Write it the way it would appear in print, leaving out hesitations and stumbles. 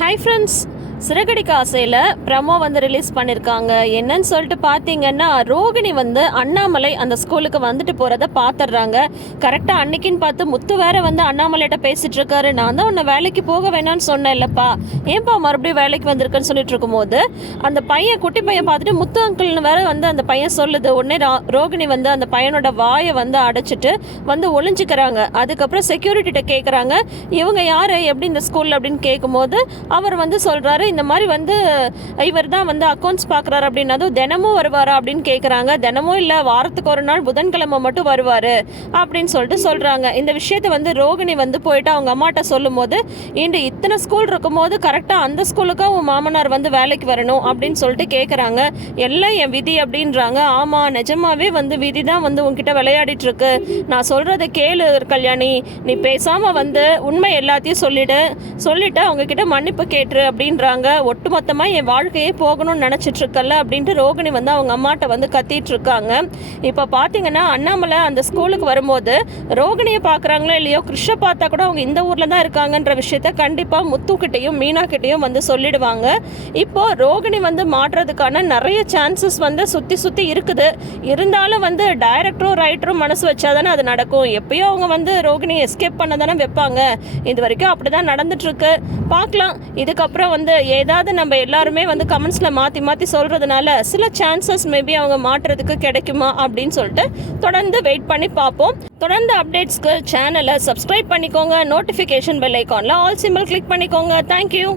Hi friends, Siragadikka ஆசையில் promo வந்து release பண்ணியிருக்காங்க. என்னன்னு சொல்லிட்டு பார்த்தீங்கன்னா, ரோகிணி வந்து அண்ணாமலை அந்த ஸ்கூலுக்கு வந்துட்டு போகிறத பார்த்துடுறாங்க. கரெக்டாக அன்னைக்குன்னு பார்த்து முத்து வேற வந்து அண்ணாமலைகிட்ட பேசிகிட்டு இருக்காரு. நான் தான் உன்னை வேலைக்கு போக வேணான்னு சொன்னேன் இல்லைப்பா, ஏன்பா மறுபடியும் வேலைக்கு வந்திருக்குன்னு சொல்லிட்டு இருக்கும்போது அந்த பையன் குட்டி பையன் பார்த்துட்டு முத்து அங்கிள்னு வேற வந்து அந்த பையன் சொல்லுது. உடனே ரோகிணி வந்து அந்த பையனோட வாயை வந்து அடைச்சிட்டு வந்து ஒளிஞ்சிக்கிறாங்க. அதுக்கப்புறம் செக்யூரிட்டிகிட்ட கேட்குறாங்க, இவங்க யார், எப்படி இந்த ஸ்கூலில் அப்படின்னு கேட்கும்போது அவர் வந்து சொல்கிறாரு, இந்த மாதிரி வந்து இவர் தான் வந்து அக்கௌண்ட்ஸ் பார்க்குறாரு அப்படின்னதும் தினமும் வருவாரா அப்படின்னு கேட்குறாங்க. தினமும் இல்லை, வாரத்துக்கு ஒரு நாள் புதன்கிழமை மட்டும் வருவார் அப்படின்னு சொல்லிட்டு சொல்கிறாங்க. இந்த விஷயத்தை வந்து ரோகிணி வந்து போயிட்டு அவங்க அம்மாட்ட சொல்லும் போது, இன்று இத்தனை ஸ்கூல் இருக்கும்போது கரெக்டாக அந்த ஸ்கூலுக்காக உன் மாமனார் வந்து வேலைக்கு வரணும் அப்படின்னு சொல்லிட்டு கேட்குறாங்க. எல்லாம் என் விதி அப்படின்றாங்க. ஆமாம், நிஜமாவே வந்து விதி தான் வந்து உன்கிட்ட விளையாடிட்டு இருக்கு. நான் சொல்கிறத கேளு கல்யாணி, நீ பேசாமல் வந்து உண்மை எல்லாத்தையும் சொல்லிட்டு அவங்க கிட்ட மன்னிப்பு கேட்டுரு அப்படின்றாங்க. ஒட்டுமொத்தமாக என் வாழ்க்கையே போகணும்னு நினச்சிட்டு இருக்கல அப்படின்ட்டு ரோகிணி வந்து அவங்க அம்மாட்ட வந்து கத்திட்டு இருக்காங்க. இப்போ பார்த்தீங்கன்னா அண்ணாமலை அந்த ஸ்கூலுக்கு வரும்போது ரோகிணியை பார்க்குறாங்களோ இல்லையோ, கிருஷ்ண பார்த்தா கூட அவங்க இந்த ஊரில் தான் இருக்காங்கன்ற விஷயத்த கண்டிப்பாக முத்துக்கிட்டையும் மீனாக்கிட்டையும் வந்து சொல்லிடுவாங்க. இப்போ ரோகிணி வந்து மாற்றுறதுக்கான நிறைய சான்சஸ் வந்து சுற்றி இருக்குது. இருந்தாலும் வந்து டைரக்டரும் ரைட்டரும் மனசு வச்சாதானே அது நடக்கும். எப்பயோ அவங்க வந்து ரோகிணியை எஸ்கேப் பண்ண தானே வைப்பாங்க. இது வரைக்கும் அப்படி தான் நடந்துட்டுருக்கு. பார்க்கலாம். இதுக்கப்புறம் வந்து ஏதாவது நம்ம எல்லாருமே வந்து கமெண்ட்ஸில் மாற்றி சொல்கிறதுனால சில சான்சஸ் மேபி அவங்க மாற்றுறதுக்கு கிடைக்குமா அப்படின்னு சொல்லிட்டு தொடர்ந்து வெயிட் பண்ணி பார்ப்போம். தொடர்ந்து அப்டேட்ஸ்க்கு சேனலை சப்ஸ்கிரைப் பண்ணிக்கோங்க. நோட்டிஃபிகேஷன் பெல் ஐக்கானில் ஆல் சிம்பிள் கிளிக் பண்ணிக்கோங்க. தேங்க்யூ.